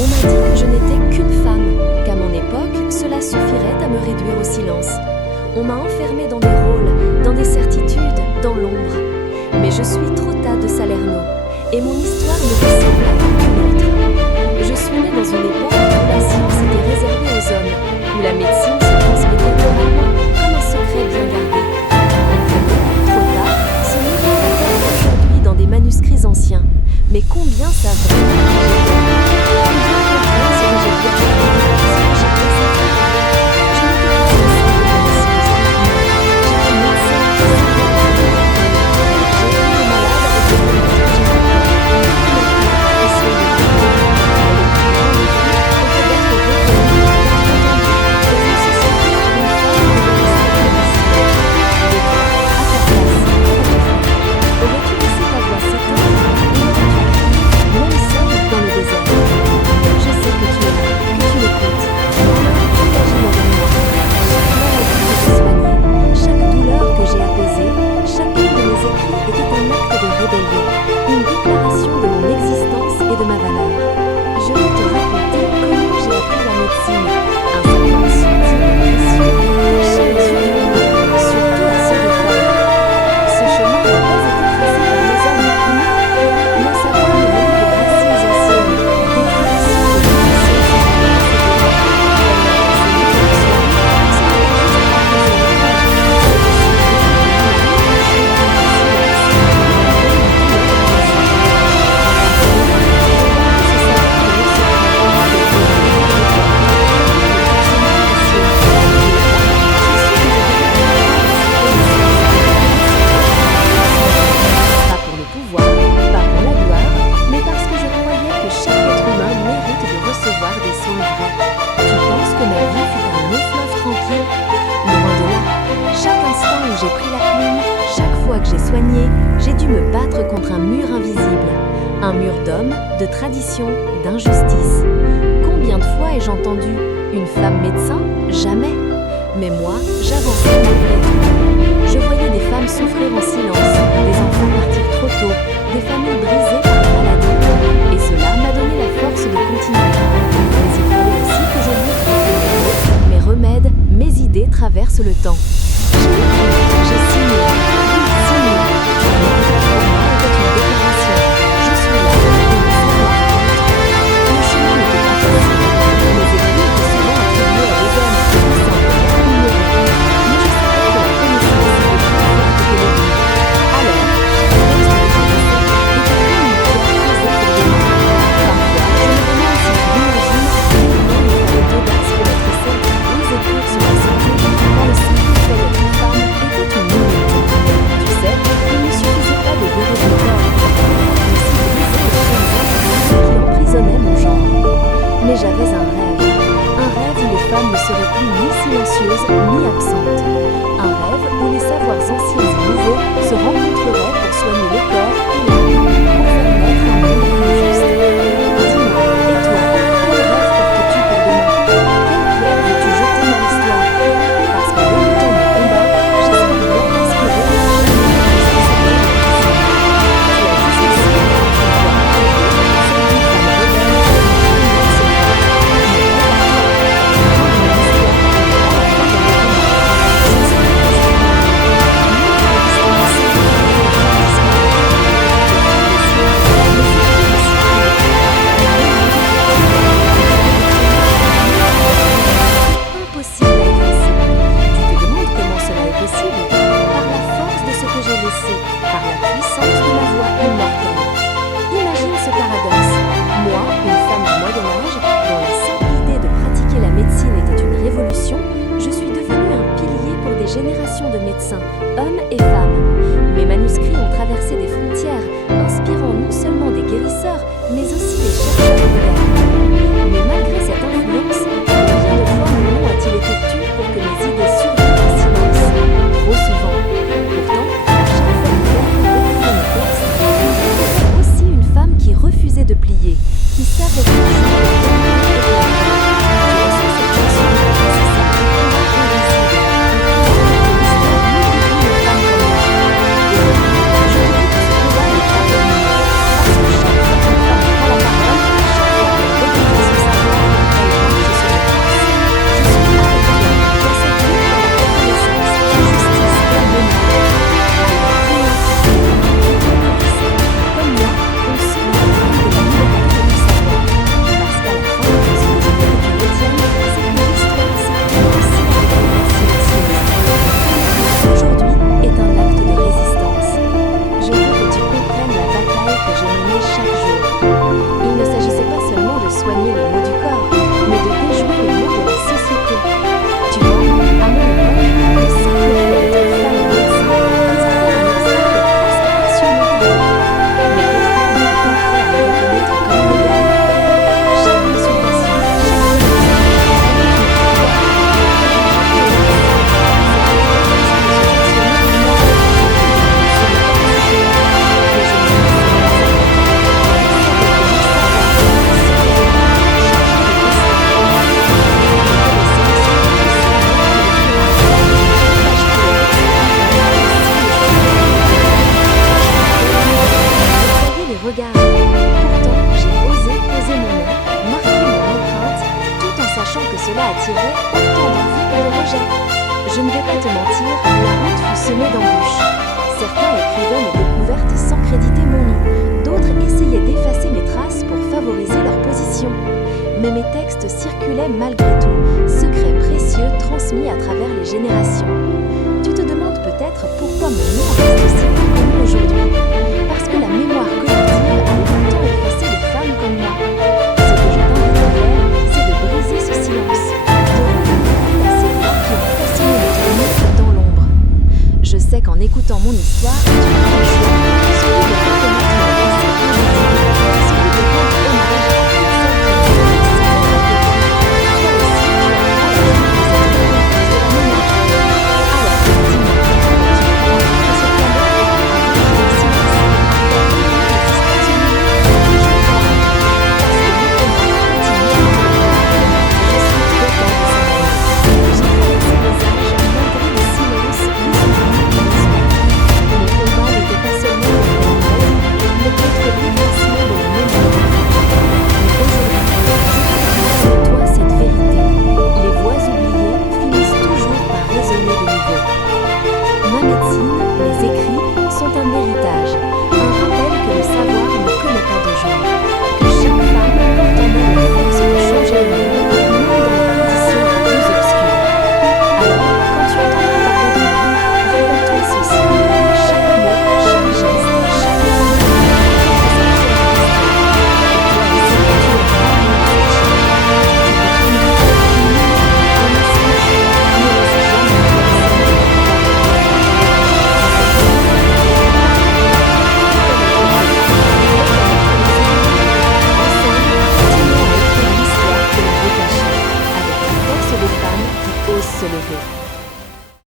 On m'a dit que je n'étais qu'une femme, qu'à mon époque, cela suffirait à me réduire au silence. On m'a enfermée dans des rôles, dans des certitudes, dans l'ombre. Mais je suis Trotta de Salerno, et mon histoire ne ressemble à aucune autre. Je suis née dans une époque où la science était réservée aux hommes, où la médecine se transmettait oralement, comme un secret bien gardé. Mon prénom, Trotta, se mérite encore aujourd'hui dans des manuscrits anciens. Mais combien savent vraiment qui j'étais? Combien comprennent ce que j'ai pu apprendre, ce que j'ai osé faire? Je n'étais pas une simple connaisseuse. Non, j'étais médecin qui savait tout. J'ai aidé les malades avec les remèdes que j'ai découverts, et soigné. Mais le plus grand défi était d'être reconnue, d'être entendue, dans une société où une femme devait rester invisible. Et toi, à ta place, qu'aurais-tu fait? Aurais-tu laissé ta voix s'éteindre? Ou aurais-tu crié, même seule, dans le désert? Je sais que tu es là, que tu m'écoutes. Imagine avec moi. Chaque maladie que j'ai soignée, chaque douleur que j'ai apaisée, chacun de mes écrits était un acte de rébellion, une déclaration de mon existence et de ma valeur. Je vais te raconter comment j'ai appris la médecine, un savoir subtil et précieux, caché aux yeux du monde, surtout à ceux des femmes. Ce chemin n'a pas été tracé par les hommes non plus. Mon savoir est venu des racines anciennes, des traditions de l'éducation qui m'ont précédée. Elle m'a enseigné que le soin, ce n'était juste pas poser une page, c'était s'ouvrir à pas pour le pouvoir, pas pour la gloire, mais parce que je croyais que chaque être humain mérite de recevoir des soins vrais. Tu penses que ma vie fut un long fleuve tranquille? Loin de là. Chaque instant où j'ai pris la plume, chaque fois que j'ai soigné, j'ai dû me battre contre un mur invisible. Un mur d'hommes, de tradition, d'injustice. Combien de fois ai-je entendu « une femme médecin » ? Jamais. Mais moi, j'avançais malgré tout. Je voyais des femmes souffrir en silence, des enfants partir trop tôt, des familles brisées par la maladie. Et cela m'a donné la force de continuer. Mais il fallait aussi que je lutte contre mes remèdes, mes idées traversent le temps. J'ai écrit, j'ai signé, oui, signé. Mon écriture pour moi était une déclaration. Je suis là, et mon savoir compte. Le chemin n'était pas facile. Mes écrits étaient souvent attribués à des hommes qui me semblaient ignorés. Mais je savais que la connaissance était plus forte que le but. Alors, chaque texte que je lisais était comme une pierre posée pour demain. Parfois, je me demande si tu imagines combien il fallait d'audace pour être celle qui ose écrire sur la santé quand le simple fait d'être femme était une limite. Tu sais, il ne suffisait pas de guérir le corps, il fallait aussi briser les chaînes invisibles qui emprisonnaient mon genre. Mais j'avais un rêve où les femmes ne seraient plus ni silencieuses ni absentes. Un rêve où les savoirs anciens et nouveaux se rencontreraient pour soigner le corps et l'âme, pour faire naître un monde plus juste. Dis-moi, et toi, quel rêve portes-tu pour demain? Quelle pierre veux-tu jeter dans l'histoire? Parce qu'en débutant mon combat, j'espère bien t'inspirer à jamais tu as jusqu'ici été une voix arrivée, celle d'une femme rebelle, une femme impossible à effacer. Tu te demandes comment cela est possible? Par la force de ce que j'ai laissé, par la puissance de ma voix immortelle. Imagine ce paradoxe. Moi, une femme du Moyen-Âge, dont la simple idée de pratiquer la médecine était une révolution, je suis devenue un pilier pour des générations de médecins, hommes et femmes. Mes manuscrits ont traversé des frontières, inspirant non seulement des guérisseurs, mais aussi des chercheurs modernes. Mais malgré cette influence, combien de fois mon nom a-t-il été tu pour que mes idées survivent en silence? Trop souvent. Pourtant, à chaque fois que quelqu'un recouvrait mes textes, il découvrait aussi une femme qui refusait de plier, qui savait toujours que quelqu'un était là. Tu reçois cette chanson, c'est ça, un combat invisible, un combat que le mystère n'oublie plus les femmes pas te mentir, la route fut semée d'embûches. Certains écrivaient mes découvertes sans créditer mon nom, d'autres essayaient d'effacer mes traces pour favoriser leur position. Mais mes textes circulaient malgré tout, secrets précieux transmis à travers les générations. Tu te demandes peut-être pourquoi mon nom reste si peu connu aujourd'hui. Parce que la mémoire collective a longtemps effacé les femmes comme moi. Ce que je t'invite à faire, c'est de briser ce silence, de redonner vie à ces voix qui ont façonné notre monde dans l'ombre. Je sais qu'en écoutant mon histoire,